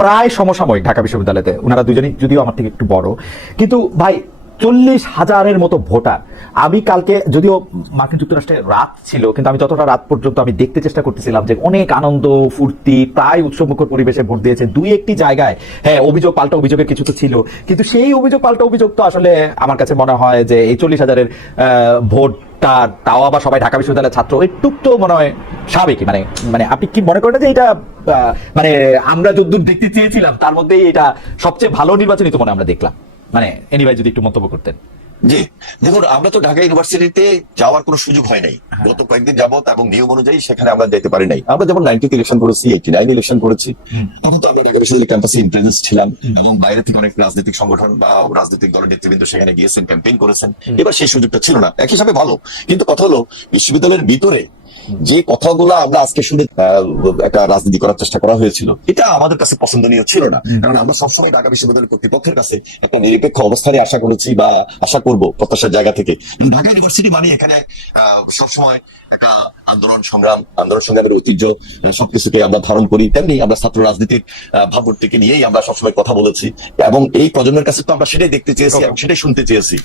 প্রায় সমসাময়িক ঢাকা বিশ্ববিদ্যালয়তে। ওনারা দুজনেই যদিও আমার থেকে একটু বড়। কিন্তু ভাই চল্লিশ হাজারের মতো ভোটার। আমি কালকে যদিও মার্কিন যুক্তরাষ্ট্রে রাত ছিল কিন্তু আমি যতটা রাত পর্যন্ত আমি দেখতে চেষ্টা করতেছিলাম যে অনেক আনন্দ ফুর্তি প্রায় উৎসবমুখর পরিবেশে ভোট দিয়েছে। দুই একটি জায়গায় হ্যাঁ অভিযোগ পাল্টা অভিযোগের কিছু তো ছিল। কিন্তু সেই অভিযোগ পাল্টা অভিযোগ তো আসলে আমার কাছে মনে হয় যে এই চল্লিশ হাজারের আহ, ভোটটা তাও আবার সবাই ঢাকা বিশ্ববিদ্যালয়ের ছাত্র একটু তো মনে হয় স্বাভাবিকই। মানে মানে আপনি কি মনে করেন যে এটা মানে আমরা যদ্দূর দেখতে চেয়েছিলাম, তার মধ্যেই এটা সবচেয়ে ভালো নির্বাচনই তো মনে আমরা দেখলাম। মানে এনিভাই যদি একটু মন্তব্য করতেন। জি। দেখুন আমরা তো ঢাকা ইউনিভার্সিটিতে যাওয়ার কোনো সুযোগ হয় নাই। গত কয়েকদিন যাবত এবং নিয়ম অনুযায়ী সেখানে আমরা যেতে পারি নাই। আমরা যেমন নাইনটিতে ইলেকশন করেছি এইটি নাইন ইলেকশন করেছি তখন তো আমরা ঢাকা বিশ্ববিদ্যালয় ক্যাম্পাসে ইন্টারেন্স ছিলাম এবং বাইরে থেকে অনেক রাজনৈতিক সংগঠন বা রাজনৈতিক দলের নেতৃবৃন্দ সেখানে গিয়েছেন ক্যাম্পেইন করেছেন। এবার সেই সুযোগটা ছিল না। একই হিসাবে ভালো। কিন্তু কথা হলো বিশ্ববিদ্যালয়ের ভিতরে যে কথাগুলো আমরা আজকে শুনে একটা রাজনীতি করার চেষ্টা করা হয়েছিল এটা আমাদের কাছে পছন্দনীয় ছিল না। কারণ আমরা সবসময় ঢাকা বিশ্ববিদ্যালয়ের কর্তৃপক্ষের কাছে একটা নিরপেক্ষ অবস্থানে আশা করেছি বা আশা করব প্রত্যাশার জায়গা থেকে। ঢাকা ইউনিভার্সিটি মানে এখানে আহ, সবসময় একটা আন্দোলন সংগ্রাম আন্দোলন সংগ্রামের ঐতিহ্য সবকিছুকে আমরা ধারণ করি। তেমনি আমরা ছাত্র রাজনীতির ভাবমূর্তিকে নিয়েই আমরা সবসময় কথা বলেছি। এবং এই প্রজন্মের কাছে তো আমরা সেটাই দেখতে চেয়েছি এবং সেটাই শুনতে চেয়েছি।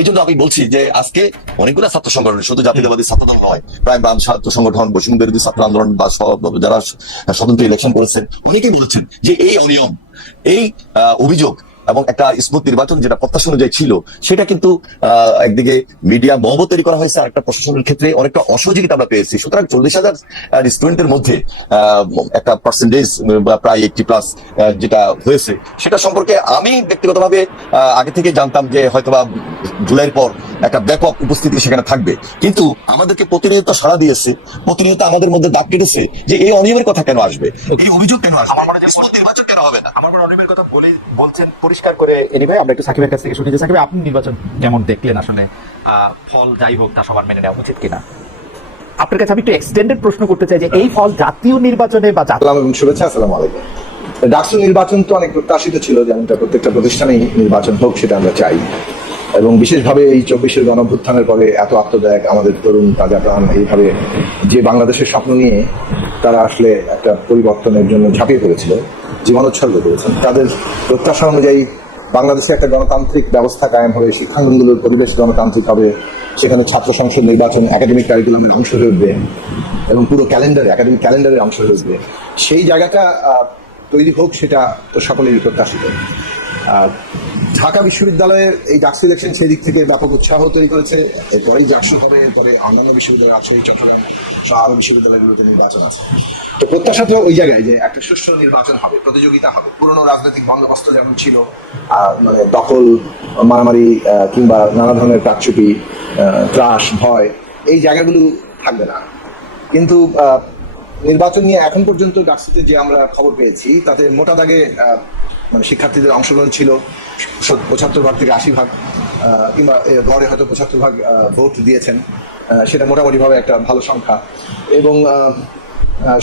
এই জন্য আমি বলছি যে আজকে অনেকগুলো ছাত্র সংগঠন, শুধু জাতীয়তাবাদী ছাত্রদল নয়, প্রায় বাম ছাত্র সংগঠন বিরোধী ছাত্র আন্দোলন বা যারা স্বতন্ত্র ইলেকশন করেছেন, অনেকেই বলেছেন যে এই অনিয়ম, এই অভিযোগ এবং একটা স্মুথ নির্বাচন যেটা প্রত্যাশা অনুযায়ী ছিল, সেটা কিন্তু একদিকে মিডিয়া মহবত তৈরি করা হয়েছে আর একটা প্রশাসনের ক্ষেত্রে অনেকটা অসহযোগিতা আমরা পেয়েছি। সুতরাং চল্লিশ হাজার স্টুডেন্টের মধ্যে একটা পার্সেন্টেজ বা প্রায় এইটটি প্লাস যেটা হয়েছে, সেটা সম্পর্কে আমি ব্যক্তিগতভাবে আগে থেকে জানতাম যে হয়তোবা জুলাইয়ের পর একটা ব্যাপক উপস্থিতি সেখানে থাকবে। কিন্তু আমাদেরকে প্রতিনিয়ত সাড়া দিয়েছে প্রতিনিয়ত আমাদের মধ্যে দাগ কেটেছে যে এই অনিয়মের কথা কেন আসবে? এই অভিযোগ কেন আসবে? আমার মনে নির্বাচন কেন হবে না? আমার মনে অনিমের কথা বলে বলছেন পরিষ্কার করে এনিভাই আমরা একটু সাকিবের কাছ থেকে শুনি যে সাকিব আপনি নির্বাচন কেমন দেখলেন আসলে? ফল যাই হোক তা সবার মেনে নেওয়া উচিত কিনা? আপনার কাছে আমি একটু এক্সটেন্ডেড প্রশ্ন করতে চাই যে এই ফল জাতীয় নির্বাচনে বা জাতীয় শুভেচ্ছা আসসালামু আলাইকুম। ডাকসু নির্বাচন তো অনেক প্রত্যাশিত ছিল যেমনটা প্রত্যেকটা প্রতিষ্ঠানেই নির্বাচন হোক সেটা আমরা চাই। এবং বিশেষভাবে এই চব্বিশের গণভ্যুত্থানের পরে এত আত্মদায়ক আমাদের তরুণ তাজা প্রাণ, এইভাবে যে বাংলাদেশের স্বপ্ন নিয়ে তারা আসলে একটা পরিবর্তনের জন্য ঝাঁপিয়ে পড়েছিল জীবন উৎসর্গ করেছেন। তাদের প্রত্যাশা অনুযায়ী বাংলাদেশে একটা গণতান্ত্রিক ব্যবস্থা কায়েম হবে, শিক্ষাঙ্গনগুলোর পরিবেশ গণতান্ত্রিক হবে, সেখানে ছাত্র সংসদ নির্বাচন একাডেমিক কারিকুলামের অংশ হয়ে উঠবে এবং পুরো ক্যালেন্ডার একাডেমিক ক্যালেন্ডারের অংশ হয়ে উঠবে। সেই জায়গাটা তৈরি হোক সেটা তো সকলেরই প্রত্যাশিত। ঢাকা বিশ্ববিদ্যালয়ের এই ডাক সিলেকশন সেই দিক থেকে ব্যাপক উৎসাহ তৈরি করেছে। এরপরেই জাকসু হবে এরপরে অন্যান্য বিশ্ববিদ্যালয় রাজশাহী চট্টগ্রাম সহ বিশ্ববিদ্যালয়গুলোতে নির্বাচন আছে। তো প্রত্যাশা তো ওই জায়গায় যে একটা সুষ্ঠু নির্বাচন হবে প্রতিযোগিতা হবে পুরনো রাজনৈতিক বন্দোবস্ত যেমন ছিল মানে দখল মারামারি কিংবা নানা ধরনের কারচুপি আহ, ত্রাস ভয় এই জায়গাগুলো থাকবে না। কিন্তু নির্বাচন নিয়ে এখন পর্যন্ত ডাকসিতে যে আমরা খবর পেয়েছি তাতে মোটা দাগে মানে শিক্ষার্থীদের অংশগ্রহণ ছিল পঁচাত্তর ভাগ থেকে আশি ভাগ কিংবা গড়ে হয়তো পঁচাত্তর ভাগ ভোট দিয়েছেন। সেটা মোটামুটিভাবে একটা ভালো সংখ্যা। এবং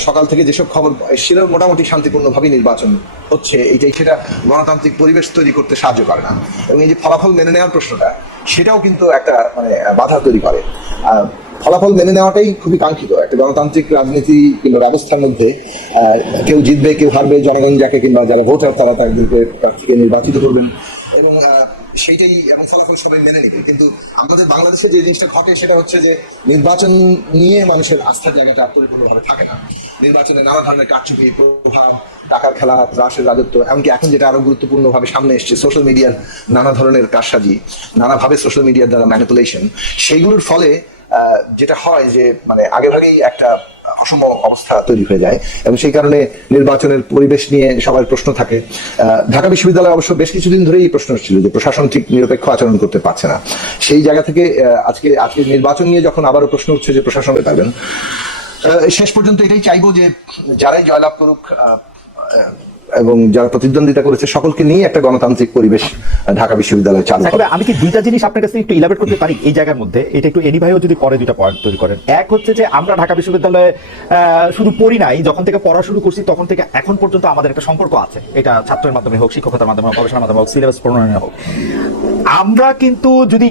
সকাল থেকে যেসব খবর এসেছিল, মোটামুটি শান্তিপূর্ণভাবেই নির্বাচন হচ্ছে। এইটাই সেটা গণতান্ত্রিক পরিবেশ তৈরি করতে সাহায্য করে না। এবং এই যে ফলাফল মেনে নেওয়ার প্রশ্নটা, সেটাও কিন্তু একটা মানে বাধা তৈরি করে। ফলাফল মেনে নেওয়াটাই খুবই কাঙ্ক্ষিত। একটা গণতান্ত্রিক রাজনীতি কিংবা ব্যবস্থার মধ্যে কেউ জিতবে, কেউ হারবে, জনগণ যাকে কিংবা যারা ভোটার তারা তাদেরকে প্রার্থীকে নির্বাচিত করবেন এবং সেইটাই এবং ফলাফল সবাই মেনে নিবে। কিন্তু আমাদের বাংলাদেশে যে জিনিসটা ঘটে সেটা হচ্ছে যে নির্বাচন নিয়ে মানুষের আস্থার জায়গাটা পরিপূর্ণভাবে থাকে না। নির্বাচনে নানা ধরনের কারচুপি, প্রভাব, টাকার খেলা রাশের রাজত্ব, এমনকি এখন যেটা আরও গুরুত্বপূর্ণভাবে সামনে এসছে সোশ্যাল মিডিয়ার নানা ধরনের কারসাজি, নানাভাবে সোশ্যাল মিডিয়ার দ্বারা ম্যানিপুলেশন সেইগুলোর ফলে যেটা হয় যে মানে আগেভাগেই একটা অসম অবস্থা তৈরি হয়ে যায় এবং সেই কারণে নির্বাচনের পরিবেশ নিয়ে সবার প্রশ্ন থাকে। ঢাকা বিশ্ববিদ্যালয় অবশ্য বেশ কিছুদিন ধরেই প্রশ্ন ছিল যে প্রশাসন ঠিক নিরপেক্ষ আচরণ করতে পারছে না। সেই জায়গা থেকে আজকে আজকে নির্বাচন নিয়ে যখন আবারও প্রশ্ন উঠছে যে প্রশাসন পারবেন আহ, শেষ পর্যন্ত এটাই চাইব যে যারাই জয়লাভ করুক এবং যারা প্রতিদ্বন্দ্বিতা করেছে সকলকে নিয়ে একটা গণতান্ত্রিক পরিবেশ ঢাকা বিশ্ববিদ্যালয়ে চালু হবে। আমি কি দুইটা জিনিস আপনার কাছে একটু ইলাবেট করতে পারি এই জায়গার মধ্যে? এটা একটু এনি ভাইও যদি পরে দুইটা পয়েন্ট তৈরি করেন। এক হচ্ছে যে আমরা ঢাকা বিশ্ববিদ্যালয়ে শুধু পড়ি নাই যখন থেকে পড়া শুরু করছি তখন থেকে এখন পর্যন্ত আমাদের একটা সম্পর্ক আছে। এটা ছাত্রের মাধ্যমে হোক শিক্ষকতার মাধ্যমে হোক গবেষণার মাধ্যমে হোক সিলেবাস প্রণয়নে হোক। আমরা কিন্তু যদি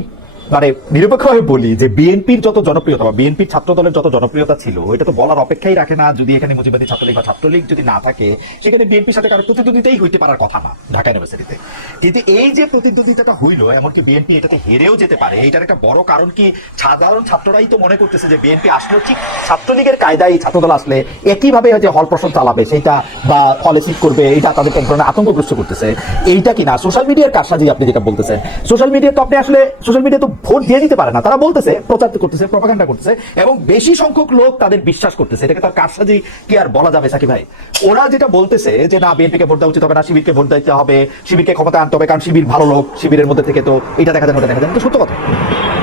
মানে নিরপেক্ষভাবে বলি যে বিএনপির যত জনপ্রিয়তা বা বিএনপির ছাত্র দলের যত জনপ্রিয়তা ছিল এটা তো বলার অপেক্ষাই রাখে না যদি এখানে মুজিবাদী ছাত্রলীগ বা ছাত্রলীগ যদি না থাকে, সেখানে বিএনপির সাথে কারও প্রতিদ্বন্দ্বিতাই হইতে পারার কথা না ঢাকা ইউনিভার্সিটিতে। কিন্তু এই যে প্রতিদ্বন্দ্বিতাটা হইল, এমনকি বিএনপি এটাতে হেরেও যেতে পারে এটার একটা বড় কারণ কি সাধারণ ছাত্ররাই তো মনে করতেছে যে বিএনপি আসলেও ঠিক ছাত্রলীগের কায়দায় ছাত্রদল আসলে একইভাবে যে হল প্রশ্ন চালাবে সেটা বা সিট করবে এটা তাদেরকে এক ধরনের আতঙ্কগ্রস্ত করতেছে। এইটা কিনা সোশ্যাল মিডিয়ার কারসাজি আপনি যেটা বলতেছেন, সোশ্যাল মিডিয়া তো আপনি আসলে, সোশ্যাল মিডিয়া তো ভোট দিয়ে দিতে পারে না। তারা বলতেছে, প্রচার করতেছে প্রপাগান্ডা করতেছে, এবং বেশি সংখ্যক লোক তাদের বিশ্বাস করতেছে। এটাকে তার কারসাজি কি আর বলা যাবে সাকি ভাই? ওরা যেটা বলতেছে যে, না, বিএনপিকে ভোট দেওয়া উচিত হবে না, শিবিরকে ভোট দিতে হবে, শিবিরকে ক্ষমতা আনতে হবে, কারণ শিবির ভালো লোক, শিবিরের মধ্যে থেকে তো এটা দেখা যায় দেখা যায়। সত্য কথা।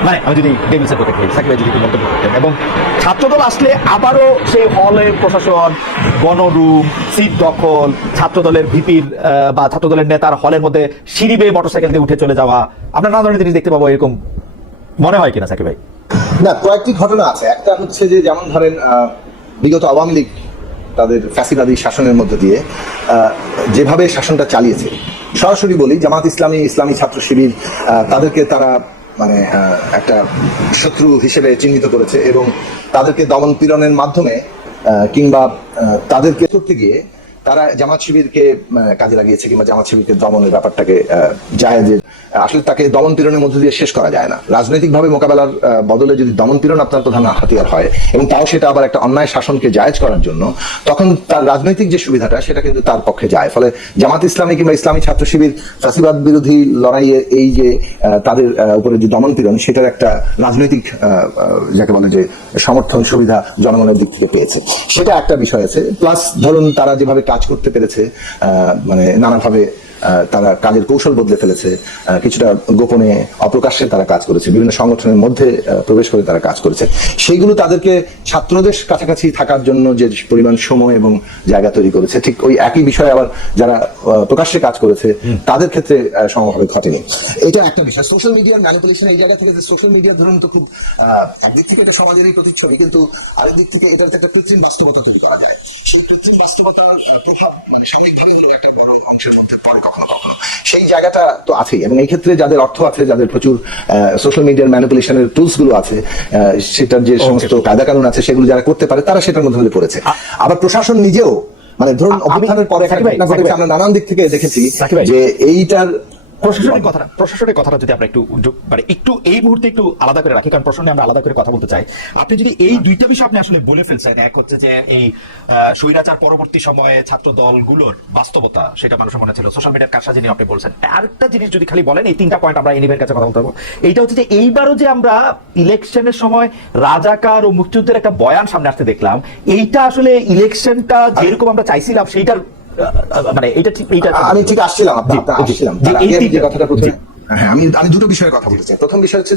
মানে আমি যদি ডেভিলসের কথা খেয়ে সাকি ভাই যদি একটু মন্তব্য করতেন এবং ছাত্রদল আসলে আবারও সেই হলের প্রশাসন গণরুম সিট দখল, ছাত্রদলের ভিপির বা ছাত্রদলের নেতার হলের মধ্যে সিঁড়ি বেয়ে মোটরসাইকেল দিয়ে উঠে চলে যাওয়া আমরা নানা ধরনের জিনিস দেখতে পাবো এরকম মনে হয় কিনা, সাকিব ভাই? না, কয়েকটি ঘটনা আছে। একটা হচ্ছে যে, যেমন ধরেন বিগত আওয়ামী লীগ তাদের ফ্যাসিবাদী শাসনের মধ্য দিয়ে যেভাবে শাসনটা চালিয়েছে, সরাসরি বলি, জামাত ইসলামী ইসলামী ছাত্র শিবির তাদেরকে তারা মানে একটা শত্রু হিসেবে চিহ্নিত করেছে এবং তাদেরকে দমন পীড়নের মাধ্যমে কিংবা তাদেরকে করতে গিয়ে তারা জামাত শিবিরকে কাজে লাগিয়েছে কিংবা জামাত শিবিরকে দমনের ব্যাপারটাকে যায় যে আসলে তাকে দমন পীড়নের মধ্যে দিয়ে শেষ করা যায় না। রাজনৈতিকভাবে মোকাবেলার বদলে যদি দমন পীড়ন আপনার প্রধান হাতিয়ার হয় এবং তাও সেটা আবার একটা অন্যায় শাসনকে জায়েজ করার জন্য, তখন তার রাজনৈতিক যে সুবিধাটা, সেটা কিন্তু তার পক্ষে যায়। ফলে জামাত ইসলামী কিংবা ইসলামী ছাত্র শিবির ফাঁসিবাদ বিরোধী লড়াইয়ে এই যে তাদের উপরে যে দমন পীড়ন, সেটার একটা রাজনৈতিক যাকে বলে যে সমর্থন সুবিধা জনগণের দিক থেকে পেয়েছে। সেটা একটা বিষয় আছে। প্লাস ধরুন তারা যেভাবে কাজ করতে পেরেছে মানে নানাভাবে তারা কাজের কৌশল বদলে ফেলেছে কিছুটা গোপনে অপ্রকাশ্যে তারা কাজ করেছে, বিভিন্ন সংগঠনের মধ্যে প্রবেশ করে তারা কাজ করেছে। সেইগুলো তাদেরকে ছাত্রদের কাছাকাছি থাকার জন্য যে পরিমাণ সময় এবং জায়গা তৈরি করেছে, ঠিক ওই একই বিষয়ে আবার যারা প্রকাশ্যে কাজ করেছে, তাদের ক্ষেত্রে সমভাবে ঘটেনি। এটা একটা বিষয়। সোশ্যাল মিডিয়ার ম্যানিপুলেশন এই জায়গা থেকে সোশ্যাল মিডিয়া ধরুন তো খুব একদিক থেকে এটা সমাজেরই প্রতিচ্ছবি, কিন্তু আরেক দিক থেকে এটার একটা কৃত্রিম বাস্তবতা তৈরি করা যায়। কৃত্রিম বাস্তবতার প্রভাব মানে সাময়িকভাবে একটা বড় অংশের মধ্যে পড়ে কখনো কখনো। সেই জায়গাটা তো আছেই এবং এই ক্ষেত্রে যাদের অর্থ আছে যাদের প্রচুর সোশ্যাল মিডিয়ার ম্যানিপুলেশনের টুলসগুলো আছে সেটার যে সমস্ত কায়দা কানুন আছে সেগুলো যারা করতে পারে তারা সেটার মধ্যে পড়েছে। আবার প্রশাসন নিজেও মানে ধরুন অভ্যুত্থানের পরে। আমরা নানান দিক থেকে দেখেছি যে এইটার প্রশাসনের কথাটা প্রশাসনের কথাটা যদি আমরা একটু মানে একটু এই মুহূর্তে একটু আলাদা করে রাখি, কারণ আমরা আলাদা করে কথা বলতে চাই। আপনি যদি এই দুইটা বিষয় আপনি আসলে বলে ফেলছেন, এক হচ্ছে যে এই স্বৈরাচার পরবর্তী সময়ে ছাত্র দলগুলোর বাস্তবতা, সেটা মানুষের মনে ছিল সোশ্যাল মিডিয়ার কারসাজি নিয়ে আপনি বলছেন। আরেকটা জিনিস যদি খালি বলেন, এই তিনটা পয়েন্ট আমরা এনিভের কাছে কথা বলতে পারব। এইটা হচ্ছে যে এইবারও যে আমরা ইলেকশনের সময় রাজাকার ও মুক্তিযুদ্ধের একটা বয়ান সামনে আসতে দেখলাম, এইটা আসলে ইলেকশনটা যেরকম আমরা চাইছিলাম, সেইটার মানে এটা ঠিক এইটা আমি ঠিক আসছিলাম আপনার আসছিলাম। যে কথাটা প্রথমে হ্যাঁ আমি আমি দুটো বিষয়ে কথা বলতে চাই। প্রথম বিষয় হচ্ছে